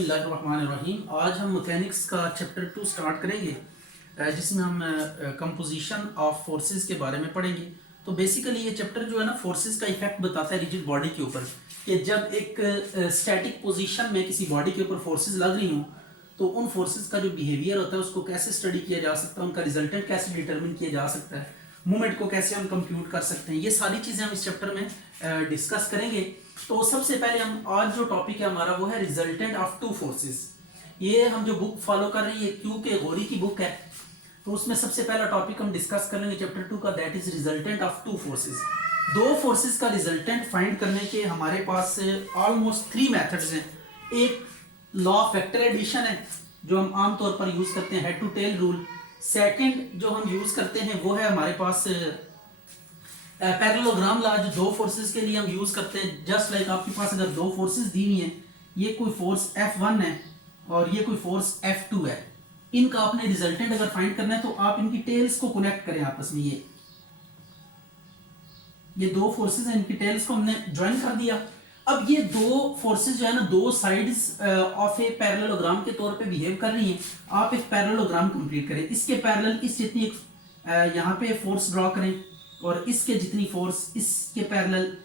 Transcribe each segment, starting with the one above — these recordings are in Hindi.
बिस्मिल्लाहिर्रहमानिर्रहीम। आज हम मैकेनिक्स का चैप्टर 2 स्टार्ट करेंगे, जिसमें हम कंपोजिशन ऑफ फोर्सेस के बारे में पढ़ेंगे। तो बेसिकली ये चैप्टर जो है ना, फोर्सेस का इफेक्ट बताता है रिजिड बॉडी के ऊपर, कि जब एक स्टैटिक पोजीशन में किसी बॉडी के ऊपर फोर्सेस लग रही हों तो उन फोर्सेस का जो बिहेवियर होता है उसको कैसे स्टडी किया जा सकता है, उनका रिजल्टेंट कैसे डिटरमिन किया जा सकता है, मूवमेंट को कैसे हम कंप्यूट कर सकते हैं। ये सारी चीज़ें हम इस चैप्टर में डिस्कस करेंगे। तो सबसे पहले हम आज जो टॉपिक है हमारा वो है रिजल्टेंट ऑफ टू फोर्सेस। ये हम जो बुक फॉलो कर रही है क्यू के गौरी की बुक है, तो उसमें सबसे पहला टॉपिक हम डिस्कस करेंगे चैप्टर 2 का, that is resultant of two forces. दो फोर्सेस का रिजल्टेंट फाइंड करने के हमारे पास ऑलमोस्ट 3 मेथड्स हैं। एक लॉ ऑफ वेक्टर एडिशन है जो हम आमतौर पर यूज करते हैं, head to tail rule. Second जो हम यूज करते हैं वो है हमारे पास पैरेललोग्राम लॉ, जो दो फोर्सेस के लिए हम यूज करते हैं। जस्ट लाइक आपके पास अगर दो फोर्सेस दी हुई हैं, ये कोई फोर्स F1 है और ये कोई फोर्स F2 है, इनका आपने रिजल्टेंट अगर फाइंड करना है तो आप इनकी टेल्स को कनेक्ट करें आपस में। ये दो फोर्सेस हैं, इनकी टेल्स को हमने ज्वाइन कर दिया। अब ये दो फोर्सेस जो है ना, दो साइड्स ऑफ ए पैरेललोग्राम के तौर पे बिहेव कर रही हैं। आप एक पैरेललोग्राम कंप्लीट करें, इसके पैरेलल इस जितनी यहाँ पे फोर्स ड्रॉ करें और इसके जितनी फोर्स इसके पैरेलल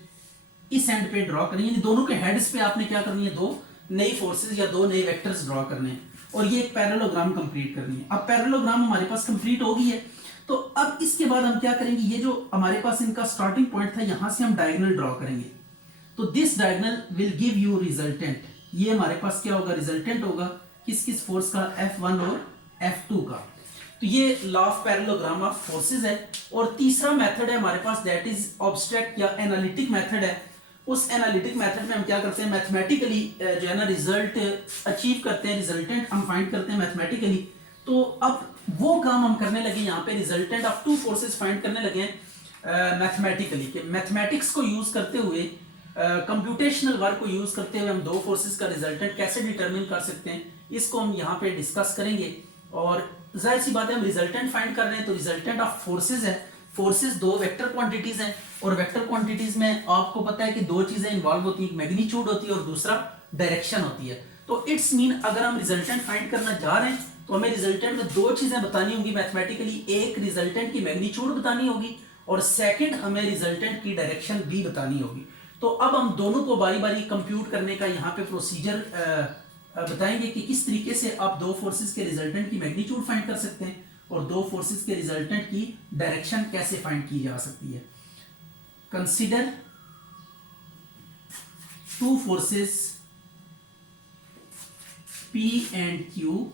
इस एंड पे ड्रॉ करें। यानी दोनों के हेड्स पे आपने क्या करनी है, दो नई फोर्सेस या दो नए वेक्टर्स ड्रॉ करने हैं और ये एक पैरेललोग्राम कंप्लीट करनी है। अब पैरेललोग्राम हमारे पास कंप्लीट हो गई है, तो अब इसके बाद हम क्या करेंगे, ये जो हमारे पास इनका स्टार्टिंग पॉइंट था यहां से हम डायगोनल ड्रॉ करेंगे। तो this diagonal will give you resultant. ये हमारे पास क्या होगा, रिजल्टेंट होगा किस किस फोर्स का, F1 और F2 का। तो ये law of parallelogram of forces है। और तीसरा मेथड है हमारे पास, दैट इज ऑब्स्ट्रैक्ट या एनालिटिक मेथड है। उस एनालिटिक मेथड में हम क्या करते हैं, मैथमेटिकली जो है ना रिजल्ट अचीव करते हैं, रिजल्टेंट हम फाइंड करते हैं मैथमेटिकली। तो अब वो काम हम करने लगे, यहाँ पे resultant of two forces find करने लगे हैं मैथमेटिकली। कि मैथमेटिक्स को यूज करते हुए, कंप्यूटेशनल वर्क को यूज करते हुए हम दो फोर्सेस का रिजल्टेंट कैसे डिटरमिन कर सकते हैं, इसको हम यहाँ पे डिस्कस करेंगे। और जाहिर सी बात है, हम रिजल्टेंट फाइंड कर रहे हैं तो रिजल्टेंट ऑफ फोर्सेस है। फोर्सेस दो वेक्टर क्वांटिटीज हैं और वेक्टर क्वांटिटीज में आपको पता है कि दो चीजें इन्वॉल्व होती हैं, एक मैग्नीट्यूड होती है और दूसरा डायरेक्शन होती है। तो इट्स मीन अगर हम रिजल्टेंट फाइंड करना जा रहे हैं तो हमें रिजल्टेंट में दो चीजें बतानी होंगी मैथमेटिकली। एक रिजल्टेंट की मैग्नीट्यूड बतानी होगी और सेकंड हमें रिजल्टेंट की डायरेक्शन भी बतानी होगी। तो अब हम दोनों को बारी बारी कंप्यूट करने का यहाँ पे प्रोसीजर बताएंगे कि किस तरीके से आप दो फोर्सेस के रिजल्टेंट की मैग्नीट्यूड फाइंड कर सकते हैं और दो फोर्सेस के रिजल्टेंट की डायरेक्शन कैसे फाइंड की जा सकती है। Consider two forces P and Q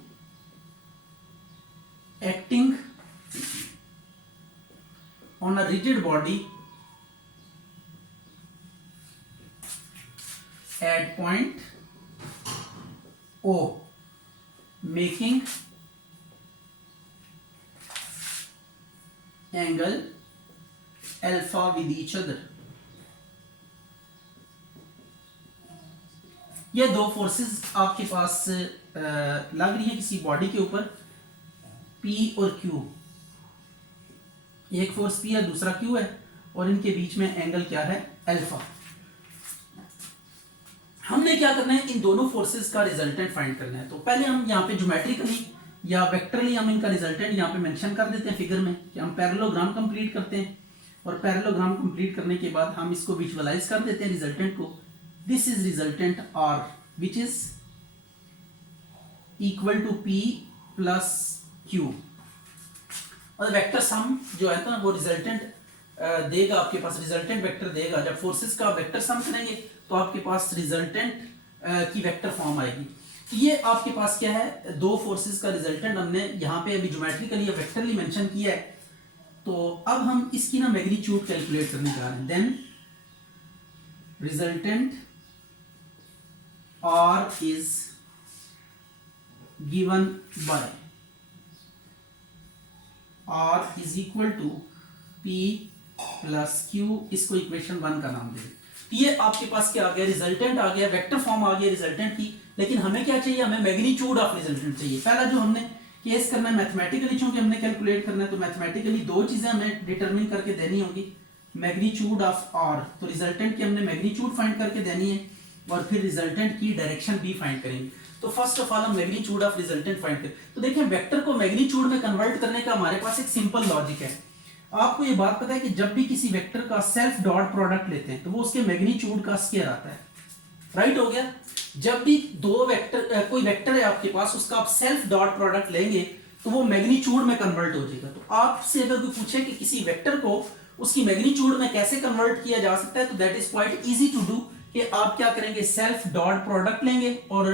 acting on a rigid body at point O, making angle alpha with each other। ये दो फोर्सेस आपके पास लग रही है किसी बॉडी के ऊपर, P और Q। एक फोर्स P है, दूसरा Q है और इनके बीच में एंगल क्या है, अल्फा। हमने क्या करना है, इन दोनों फोर्सेस का रिजल्टेंट फाइंड करना है। तो पहले हम यहाँ पे ज्योमेट्रिकली या वेक्टरली हम इनका रिजल्टेंट यहाँ पे मेंशन कर देते हैं फिगर में कि हम पैरेललोग्राम कंप्लीट करते हैं और पैरेललोग्राम कंप्लीट करने के बाद हम इसको विजुअलाइज कर देते हैं रिजल्टेंट को। This is resultant R which is equal to P plus Q। और वेक्टर सम जो है ना वो रिजल्टेंट देगा आपके पास, रिजल्टेंट वेक्टर देगा। जब फोर्सेस का वेक्टर सम करेंगे तो आपके पास रिजल्टेंट की वेक्टर फॉर्म आएगी। ये आपके पास क्या है, दो फोर्सेस का रिजल्टेंट हमने यहाँ पे अभी ज्योमेट्रिकली या वेक्टरली मेंशन किया है। तो अब हम इसकी ना मैग्नीट्यूड कैलकुलेट करने जा रहे हैं। Then resultant R is given by R is equal to P plus Q, इसको इक्वेशन 1 का नाम दे। तो ये आपके पास क्या आ गया, रिजल्टेंट आ गया, वेक्टर फॉर्म आ गया रिजल्टेंट की। लेकिन हमें क्या चाहिए, हमें मैग्नीट्यूड ऑफ रिजल्टेंट चाहिए। पहला जो हमने केस करना है मैथमेटिकली, चूंकि हमने कैलकुलेट करना है तो मैथमेटिकली दो चीजें हमें डिटरमिन करके देनी होगी, मैग्नीट्यूड ऑफ R। तो रिजल्टेंट की हमने मैग्नीट्यूड फाइंड करके देनी है और फिर रिजल्टेंट की डायरेक्शन भी फाइंड करेंगे। तो फर्स्ट ऑफ ऑल हम मैग्नीट्यूड ऑफ रिजल्टेंट फाइंड करें। तो देखिए वेक्टर को मैग्नीट्यूड में कन्वर्ट करने का हमारे पास एक सिंपल लॉजिक है। आपको ये बात पता है कि जब भी किसी वेक्टर का सेल्फ डॉट प्रोडक्ट लेते हैं तो वो उसके मैग्नीट्यूड का स्क्वायर आता है, राइट हो गया। जब भी दो वेक्टर कोई वेक्टर है आपके पास, उसका आप सेल्फ डॉट प्रोडक्ट लेंगे तो वो मैग्नीट्यूड में कन्वर्ट हो जाएगा। तो आपसे अगर कोई पूछे कि किसी वेक्टर को उसकी मैग्नीट्यूड में कैसे कन्वर्ट किया जा सकता है, तो that is quite easy to do, कि आप क्या करेंगे, सेल्फ डॉट प्रोडक्ट लेंगे और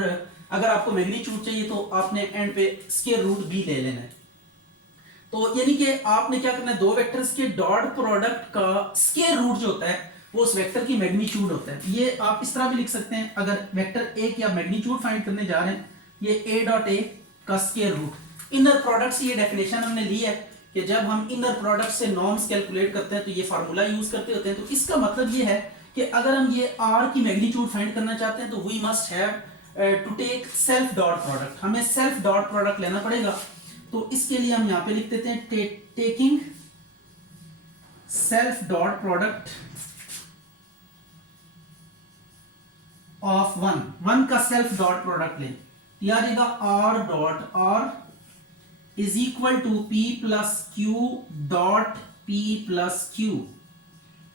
अगर आपको मैग्नीट्यूड चाहिए तो आपने एंड पे स्क्वायर रूट भी ले लेना है। तो यानी कि आपने क्या करना है, दो वेक्टर्स के डॉट प्रोडक्ट का स्क्वायर रूट जो होता है वो उस वेक्टर की मैग्नीट्यूड होता है। ये आप इस तरह भी लिख सकते हैं, अगर वेक्टर ए की आप मैग्नीट्यूड फाइंड करने जा रहे हैं, ये ए डॉट ए का स्क्वायर रूट। इनर प्रोडक्ट से ये डेफिनेशन हमने ली है कि जब हम इनर प्रोडक्ट से नॉर्म्स कैलकुलेट करते हैं तो ये फार्मूला यूज करते होते हैं। तो इसका मतलब ये है कि अगर हम ये आर की मैग्नीट्यूड फाइंड करना चाहते हैं तो we must have to take self dot product, हमें सेल्फ डॉट प्रोडक्ट लेना पड़ेगा। तो इसके लिए हम यहां पे लिख देते हैं taking self dot product of one का सेल्फ डॉट प्रोडक्ट लें, आ जाएगा R dot R is equal to P plus Q dot P plus Q.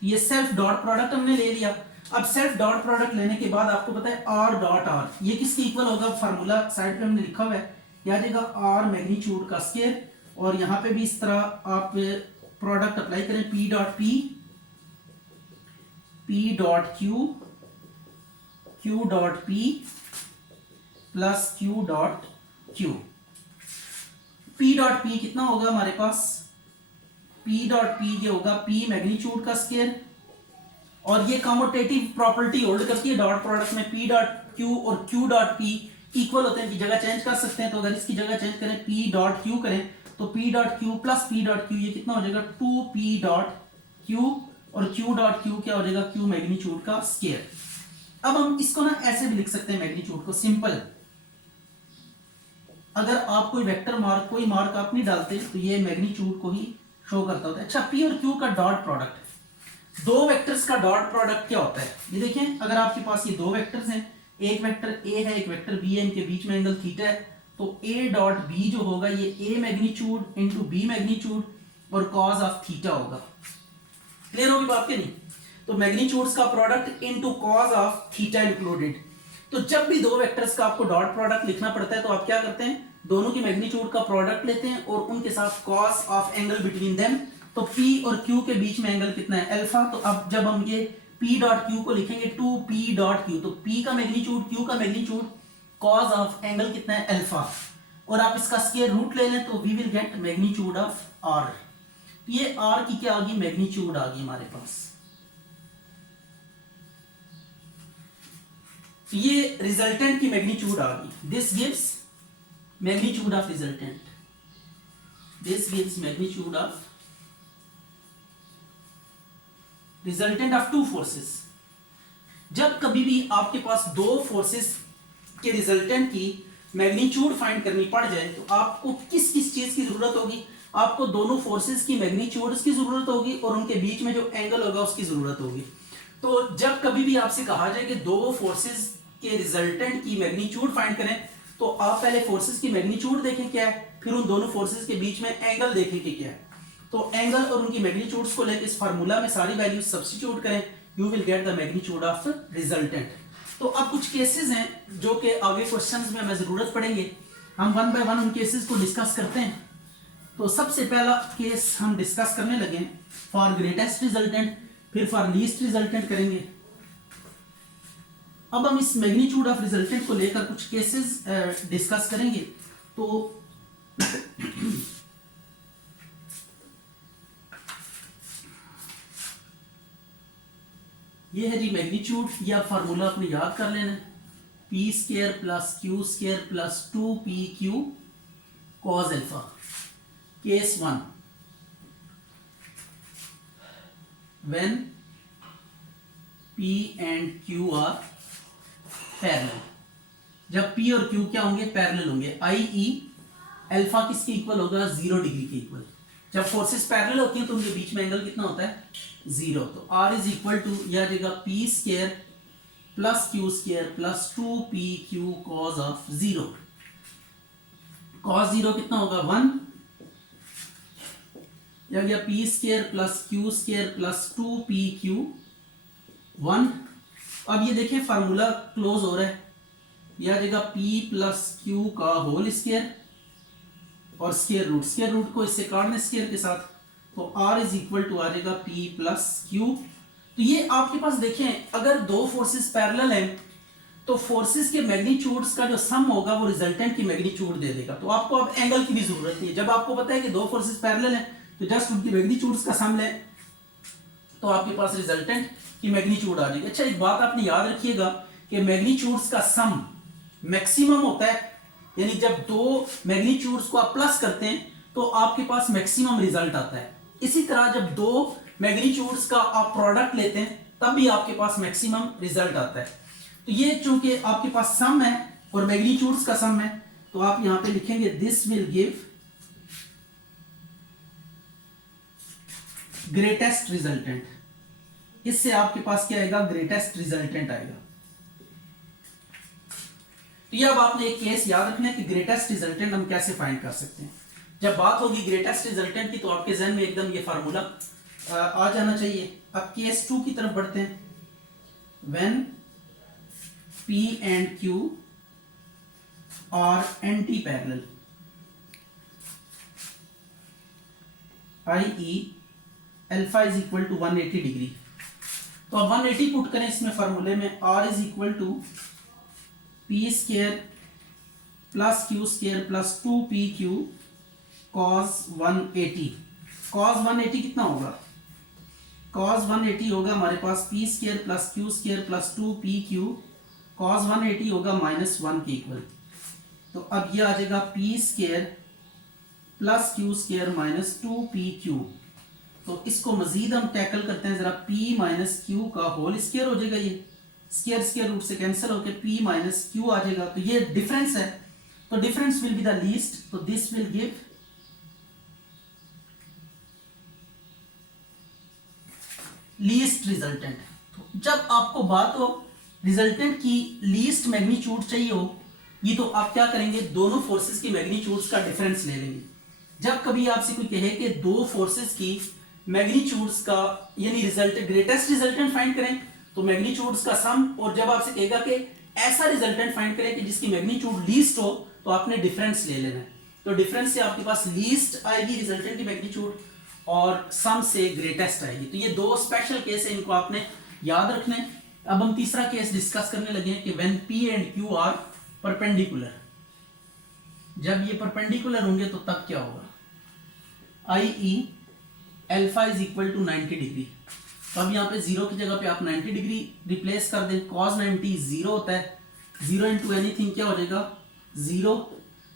ये सेल्फ डॉट प्रोडक्ट हमने ले लिया। अब सेल्फ डॉट प्रोडक्ट लेने के बाद आपको पता है आर डॉट आर ये किसके इक्वल होगा, फार्मूला साइड पे हमने लिखा हुआ है, आ जाएगा आर मैग्नीट्यूड का स्क्वायर, और यहां पे भी इस तरह आप प्रोडक्ट अप्लाई करें, P dot P dot Q, Q dot P plus Q dot Q. P dot P कितना होगा हमारे पास, पी डॉट पी ये होगा पी मैग्नीट्यूड का स्क्वायर, और ये कम्यूटेटिव प्रॉपर्टी होल्ड करती है डॉट प्रोडक्ट में, पी डॉट क्यू और क्यू डॉट पी इक्वल होते हैं, कि जगह चेंज कर सकते हैं। तो अगर इसकी जगह चेंज करें पी डॉट क्यू करें तो P dot Q plus P dot Q ये कितना हो जाएगा, 2p डॉट क्यू, और क्यू डॉट क्यू क्या हो जाएगा, क्यू मैग्नीट्यूड का स्क्वायर। अब हम इसको ना ऐसे भी लिख सकते हैं मैग्नीट्यूड को, सिंपल। अगर आप कोई वेक्टर मार्क, कोई मार्क आप नहीं डालते तो ये मैग्नीट्यूड को ही शो करता होता है। अच्छा, पी और क्यू का डॉट प्रोडक्ट, दो वेक्टर्स का डॉट प्रोडक्ट क्या होता है, ये देखें। अगर आपके पास ये दो वेक्टर्स हैं, एक वेक्टर ए है, एक वेक्टर बी है, इनके बीच में एंगल थीटा है, तो ए डॉट बी जो होगा ये ए मैग्नीट्यूड इंटू बी मैग्नीट्यूड और कॉज ऑफ थीटा होगा। क्लियर होगी बात के नहीं? तो मैग्नीट्यूड्स का product into cause of theta included. तो जब भी दो वेक्टर्स का आपको डॉट प्रोडक्ट लिखना पड़ता है तो आप क्या करते हैं, दोनों की मैग्नीट्यूड का प्रोडक्ट लेते हैं और उनके साथ cos of angle between them. तो P और Q के बीच में एंगल कितना है, अल्फा। तो अब जब हम ये P डॉट Q को लिखेंगे 2P डॉट Q, तो P का मैग्नीट्यूड, Q का मैग्नीट्यूड, कॉस ऑफ एंगल कितना है, अल्फा, और आप इसका स्क्वायर रूट ले लें तो we will get magnitude of R। ये R की क्या आ गई, मैग्नीट्यूड आ गई हमारे पास। ये रिजल्टेंट की मैग्नीट्यूड आ गई। This gives magnitude of resultant, this gives magnitude of resultant of two forces। जब कभी भी आपके पास दो फोर्सेस के रिजल्टेंट की मैग्नीट्यूड फाइंड करनी पड़ जाए तो आपको किस किस चीज की जरूरत होगी, आपको दोनों फोर्सेस की मैग्नीट्यूड्स की जरूरत होगी और उनके बीच में जो एंगल होगा उसकी जरूरत होगी। तो जब कभी भी आपसे कहा जाए कि दो फोर्सेस के रिजल्टेंट की मैग्नीट्यूड फाइंड करें तो आप पहले फोर्सेस की मैग्नीट्यूड देखें क्या है, फिर उन दोनों फोर्सेस के बीच में एंगल देखें कि क्या है। तो एंगल और उनकी मैग्नीट्यूड्स को लेकर इस फार्मूला में सारी वैल्यूज सब्स्टिट्यूट करें, you will get the magnitude of resultant. तो अब कुछ केसेस हैं जो कि आगे क्वेश्चंस में हमें जरूरत पड़ेंगे, हम वन बाय वन उन केसेस को डिस्कस करते हैं। तो सबसे पहला केस हम डिस्कस करने लगे फॉर ग्रेटेस्ट रिजल्टेंट, फिर फॉर लीस्ट रिजल्टेंट करेंगे। अब हम इस मैग्नीट्यूड ऑफ रिजल्टेंट को लेकर कुछ केसेस डिस्कस करेंगे। तो ये है जी मैग्नीट्यूड, या फार्मूला अपने याद कर लेना, P square plus Q square plus 2pq cos alpha. Case 1, when p and q are parallel. जब P और Q क्या होंगे, पैरेलल होंगे, i.e. अल्फा किसके इक्वल होगा, 0 डिग्री के इक्वल। जब फोर्सेस पैरेलल होती हैं तो उनके बीच में एंगल कितना होता है, 0। तो R इज इक्वल टू, यह आ जाएगा P square plus Q square plus 2pq cause of 0। Cos 0 कितना होगा 1, या गया P square plus Q square plus 2pq 1। अब ये देखें फार्मूला क्लोज हो रहा है, यह आ जाएगा p प्लस क्यू का होल स्क्वायर और स्क्वायर रूट को इससे काटने स्क्वायर के साथ, तो r इज इक्वल टू आ जाएगा p प्लस क्यू। तो ये आपके पास देखें अगर दो फोर्सेस पैरेलल हैं तो फोर्सेस के मैग्नीट्यूड्स का जो सम होगा वो रिजल्टेंट की मैग्नीट्यूड दे देगा। तो आपको अब एंगल की भी जरूरत नहीं है, जब आपको पता है कि दो फोर्सेस पैरेलल हैं तो जस्ट उनकी मैग्नीट्यूड्स का सम लें तो आपके पास रिजल्टेंट की मैग्नीट्यूड आ जाएगी। अच्छा, एक बात आपने याद रखिएगा कि मैग्नीट्यूड्स का सम मैक्सिमम होता है, यानी जब दो मैग्नीट्यूड्स को आप प्लस करते हैं तो आपके पास मैक्सिमम रिजल्ट आता है। इसी तरह जब दो मैग्नीट्यूड्स का आप प्रोडक्ट लेते हैं तब भी आपके पास मैक्सिमम रिजल्ट आता है। तो ये चूंकि आपके पास सम है और मैग्नीट्यूड्स का सम है तो आप यहां पे लिखेंगे this will give greatest resultant. इससे आपके पास क्या आएगा, ग्रेटेस्ट रिजल्टेंट आएगा। तो ये अब आपने एक केस याद रखना है कि ग्रेटेस्ट रिजल्टेंट हम कैसे फाइंड कर सकते हैं। जब बात होगी ग्रेटेस्ट रिजल्टेंट की तो आपके जहन में एकदम ये फार्मूला आ जाना चाहिए। अब केस 2 की तरफ बढ़ते हैं। When P and Q are anti-parallel, i.e. Alpha is equal to 180 degree. तो अब 180 पुट करें इसमें फार्मूले में, r is equal to P square plus Q square plus 2pq cos 180। Cos 180 कितना होगा, कॉस 180 होगा हमारे पास P square plus Q square plus 2pq cos 180 होगा -1 के इक्वल। तो अब ये आ जाएगा P square plus Q square minus 2pq। तो इसको मजीद हम टैकल करते हैं जरा, p माइनस क्यू का होल स्क्वायर हो जाएगा, ये स्क्वायर रूट से कैंसिल होकर p माइनस क्यू आ जाएगा। तो ये डिफरेंस है, तो difference will be the least, तो this will give least resultant. तो जब आपको बात हो रिजल्टेंट की लीस्ट मैग्नीट्यूड चाहिए हो, ये तो आप क्या करेंगे, दोनों फोर्सेस की मैग्नीट्यूड्स का डिफरेंस ले लेंगे। जब कभी आपसे कोई कहे कि दो फोर्सेस की मैग्नीट्यूड्स का यानी रिजल्ट ग्रेटेस्ट रिजल्टेंट फाइंड करें तो मैग्नीट्यूड्स का सम, और जब आपसे कहेगा कि ऐसा रिजल्टेंट फाइंड करें कि जिसकी मैग्नीट्यूड लीस्ट हो तो आपने डिफरेंस ले लेना है। तो डिफरेंस से आपके पास लीस्ट आएगी रिजल्टेंट की मैग्नीट्यूड और सम से ग्रेटेस्ट आएगी। तो ये दो स्पेशल केस है, इनको आपने याद रखना है। अब हम तीसरा केस डिस्कस करने लगे हैं कि when P and Q are perpendicular. जब ये परपेंडिकुलर होंगे तो तब क्या होगा, i.e. Alpha is equal to 90 degree. तो अब यहाँ पे 0 की जगह पे आप 90 डिग्री रिप्लेस कर दें, cos 90 0 होता है, 0 इंटू एनीथिंग क्या हो जाएगा 0।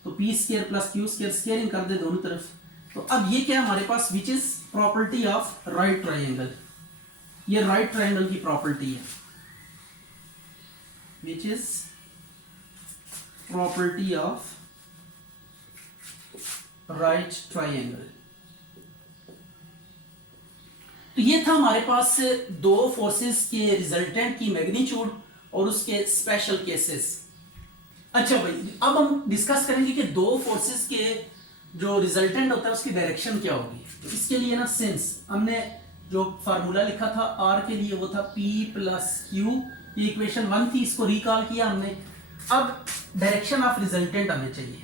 तो P square plus Q square squaring कर दे दोनों तरफ। तो अब ये क्या है हमारे पास, which is property of right triangle. ये राइट ट्राइंगल की प्रॉपर्टी है, which is property of right triangle। तो ये था हमारे पास दो फोर्सेस के रिजल्टेंट की मैग्नीट्यूड और उसके स्पेशल केसेस। अच्छा भाई, अब हम डिस्कस करेंगे कि दो फोर्सेस के जो रिजल्टेंट होता है उसकी डायरेक्शन क्या होगी। तो इसके लिए ना सिंस हमने जो फार्मूला लिखा था r के लिए वो था p प्लस क्यू, ये इक्वेशन 1 थी, इसको रिकॉल किया हमने। अब डायरेक्शन ऑफ रिजल्टेंट हमें चाहिए।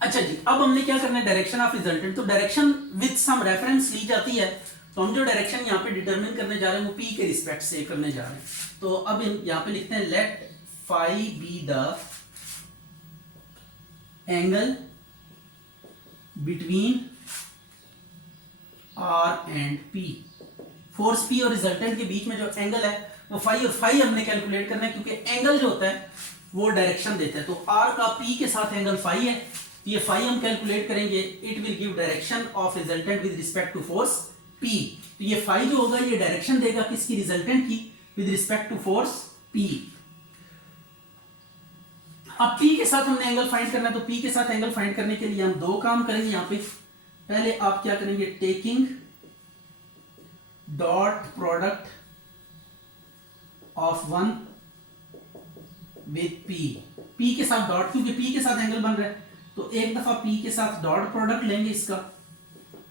अच्छा जी, अब हमने क्या करना है, डायरेक्शन ऑफ रिजल्टेंट। तो डायरेक्शन विद सम रेफरेंस ली जाती है, तो हम जो डायरेक्शन यहाँ पे डिटरमिन करने जा रहे हैं वो p के रिस्पेक्ट से करने जा रहे हैं। तो अब यहाँ पे लिखते हैं let phi be the angle between r and p। Force p और रिजल्टेंट के बीच में जो एंगल है वो फाई, और फाई हमने कैलकुलेट करना है क्योंकि एंगल जो होता है वो डायरेक्शन देता है। तो r का p के साथ एंगल फाई है, ये फाई हम कैलकुलेट करेंगे। It will give direction of resultant with respect to force p। तो ये फाई जो होगा ये डायरेक्शन देगा किसकी, रिजल्टेंट की, with respect to force p। अब p के साथ हमने एंगल फाइंड करना है, तो p के साथ एंगल फाइंड करने के लिए हम दो काम करेंगे यहां पे। पहले आप क्या करेंगे, taking dot product of 1 with P के साथ डॉट, क्योंकि पी के साथ एंगल बन रहा है तो एक दफा पी के साथ डॉट प्रोडक्ट लेंगे इसका,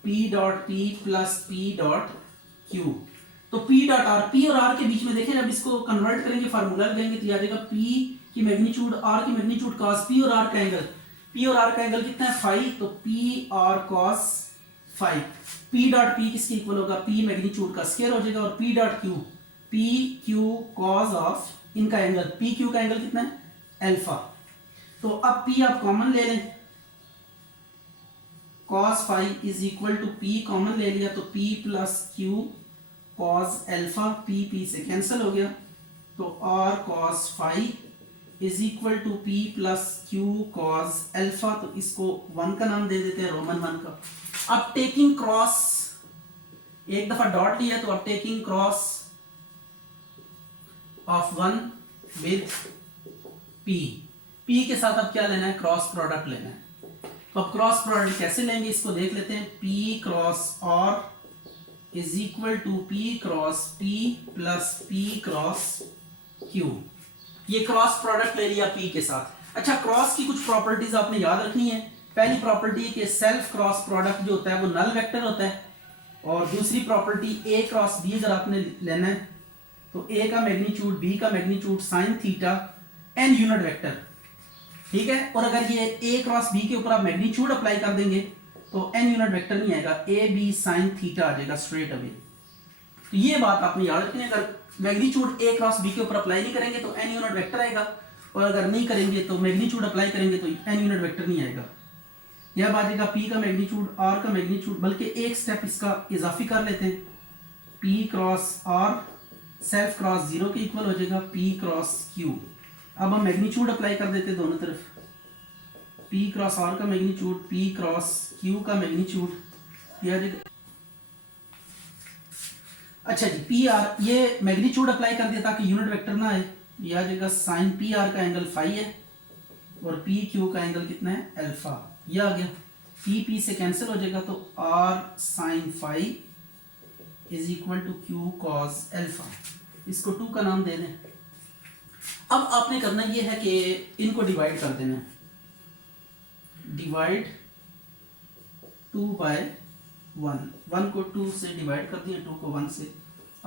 P dot P plus P dot Q. तो पी डॉट आर, पी और आर के बीच में देखें जब इसको कन्वर्ट करेंगे फार्मूला लगाएंगे तो आ जाएगा पी की मैग्नीट्यूड आर की मैग्नीट्यूड कॉस पी और आर का एंगल, पी और आर का एंगल कितना है फाई, तो P R cos phi. P dot P किसके इक्वल होगा, पी मैग्नीट्यूड का स्क्वायर हो जाएगा, और P dot Q, P Q cos of इनका एंगल, पी क्यू का एंगल कितना है अल्फा। तो अब पी आप कॉमन ले लें, cos phi is equal to P common ले लिया तो P plus Q cos alpha, P P से कैंसिल हो गया तो R cos phi is equal to P plus Q cos alpha. तो इसको 1 का नाम दे देते हैं, रोमन 1 का। अब टेकिंग क्रॉस, एक दफा डॉट लिया तो अब taking cross of 1 with P के साथ अब क्या लेना है, क्रॉस प्रोडक्ट लेना है। तो अब क्रॉस प्रोडक्ट कैसे लेंगे इसको देख लेते हैं। P cross R is equal to P cross P plus P cross Q. ये क्रॉस प्रोडक्ट ले लिया पी के साथ। अच्छा, क्रॉस की कुछ प्रॉपर्टीज आपने याद रखनी है। पहली प्रॉपर्टी है कि सेल्फ क्रॉस प्रोडक्ट जो होता है वो नल वेक्टर होता है, और दूसरी प्रॉपर्टी ए क्रॉस बी अगर आपने लेना है तो ए का मैग्नीट्यूड बी का magnitude sine theta N unit vector, ठीक है। और अगर ये ए क्रॉस बी के ऊपर आप मैग्नीट्यूड अप्लाई कर देंगे तो एन यूनिट वेक्टर नहीं आएगा, ए बी साइन थीटा आ जाएगा स्ट्रेट अवे। तो ये बात आपने याद रखनी है, अगर मैग्नीट्यूड ए क्रॉस बी के ऊपर अप्लाई नहीं करेंगे तो एन यूनिट वेक्टर आएगा, और अगर नहीं करेंगे तो मैग्नीट्यूड अप्लाई करेंगे तो एन यूनिट वेक्टर नहीं आएगा। यह बात आएगा पी का मैग्नीट्यूड आर का मैग्नीट्यूड, बल्कि एक स्टेप इसका इजाफी कर लेते हैं। P cross R self cross 0 के इक्वल हो जाएगा पी क्रॉस क्यू। अब हम मैग्नीट्यूड अप्लाई कर देते हैं दोनों तरफ, पी क्रॉस आर का मैग्नीट्यूड पी क्रॉस क्यू का मैग्नीट्यूड यह जाएगा। अच्छा जी, पी आर ये मैग्नीट्यूड अप्लाई कर दिया ताकि यूनिट वेक्टर ना आए, यह आ जाएगा साइन पी आर का एंगल फाई है और पी क्यू का एंगल कितना है अल्फा, यह आ गया। पी पी से कैंसिल हो जाएगा तो R sine phi is equal to Q cos alpha. इसको 2 का नाम दे दें। अब आपने करना यह है कि इनको डिवाइड कर देना है, डिवाइड 2 बाय 1, 1 को 2 से डिवाइड कर दिया, 2 को 1 से।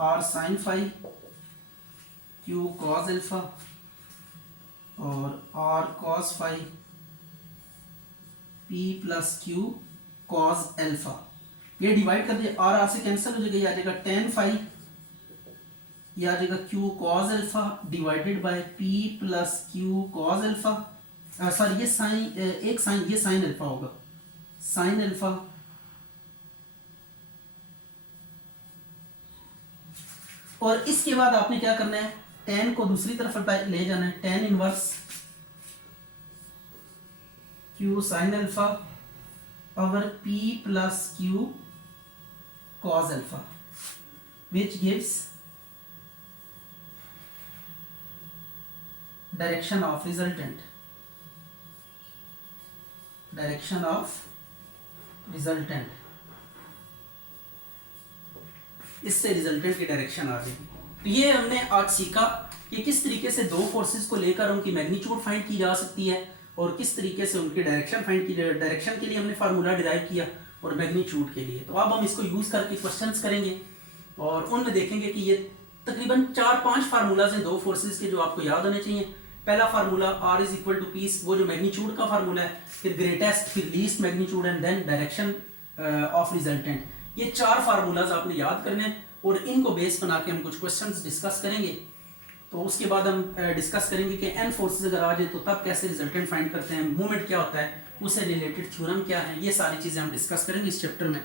R sine phi Q cos alpha और R cos phi P plus Q cos alpha. ये डिवाइड कर दिया, आर आर से कैंसिल हो जाएगा, ये आ जाएगा टेन फाई, ये आ जाएगा Q cos alpha divided by P plus Q cos alpha. Sorry, ये साइन एक साइन, ये साइन अल्फा होगा, साइन अल्फा और इसके बाद आपने क्या करना है, टेन को दूसरी तरफ ले जाना है, tan inverse Q sine alpha power P plus Q cos alpha, which gives direction of resultant, direction of resultant. इससे रिजल्टेंट की डायरेक्शन आ गई। तो ये हमने आज सीखा कि किस तरीके से दो फोर्सेस को लेकर उनकी मैग्नीट्यूड फाइंड की जा सकती है और किस तरीके से उनकी डायरेक्शन फाइंड की, डायरेक्शन के लिए हमने फार्मूला डिराइव किया और मैग्नीट्यूड के लिए। तो अब हम इसको यूज़ करके क्वेश्चंस करेंगे और उनमें देखेंगे कि ये तकरीबन 4-5 फार्मूलाज हैं दो फोर्सेस के जो आपको याद होने चाहिए। पहला formula R is equal to P, वो जो मैग्नीट्यूड का फार्मूला है, फिर ग्रेटेस्ट, फिर least magnitude and then direction of resultant. ये 4 फार्मूलाज आपने याद करने हैं और इनको बेस बना के हम कुछ क्वेश्चंस डिस्कस करेंगे। तो उसके बाद हम डिस्कस करेंगे कि n फोर्सेस अगर आ जाए तो तब कैसे रिजल्टेंट फाइंड करते हैं, मूवमेंट क्या होता है, उससे रिलेटेड थ्योरम क्या है, ये सारी चीज़ें हम डिस्कस करेंगे इस चैप्टर में।